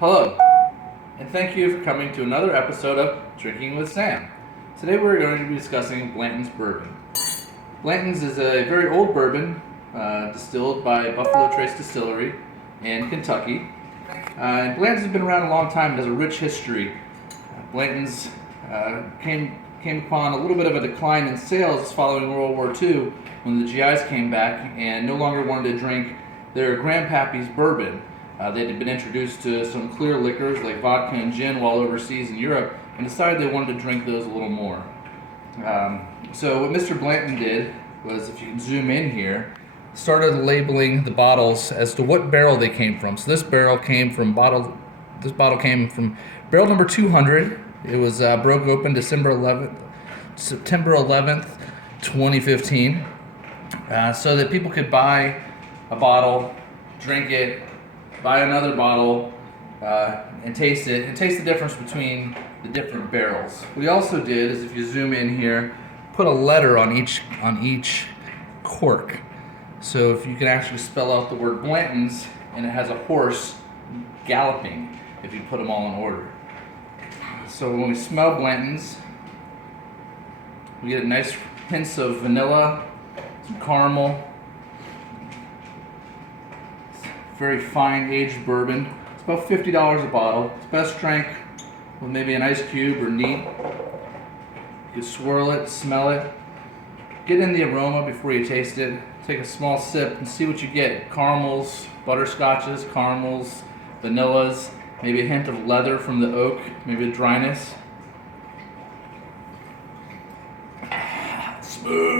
Hello, and thank you for coming to another episode of Drinking with Sam. Today we're going to be discussing Blanton's bourbon. Blanton's is a very old bourbon distilled by Buffalo Trace Distillery in Kentucky. And Blanton's has been around a long time and has a rich history. Blanton's came upon a little bit of a decline in sales following World War II when the GIs came back and no longer wanted to drink their grandpappy's bourbon. They had been introduced to some clear liquors like vodka and gin while overseas in Europe and decided they wanted to drink those a little more. So what Mr. Blanton did was, if you can zoom in here, started labeling the bottles as to what barrel they came from. So this bottle came from barrel number 200. It was broke open September 11th, 2015, so that people could buy a bottle, drink it, buy another bottle, and taste it, and taste the difference between the different barrels. What we also did is, if you zoom in here, put a letter on each cork. So if you can actually spell out the word Blanton's, and it has a horse galloping if you put them all in order. So when we smell Blanton's, we get nice hints of vanilla, some caramel. Very fine aged bourbon. It's about $50 a bottle. It's best drank with maybe an ice cube or neat. You can swirl it, smell it, get in the aroma before you taste it. Take a small sip and see what you get. Caramels, butterscotches, caramels, vanillas, maybe a hint of leather from the oak, maybe a dryness. Smooth.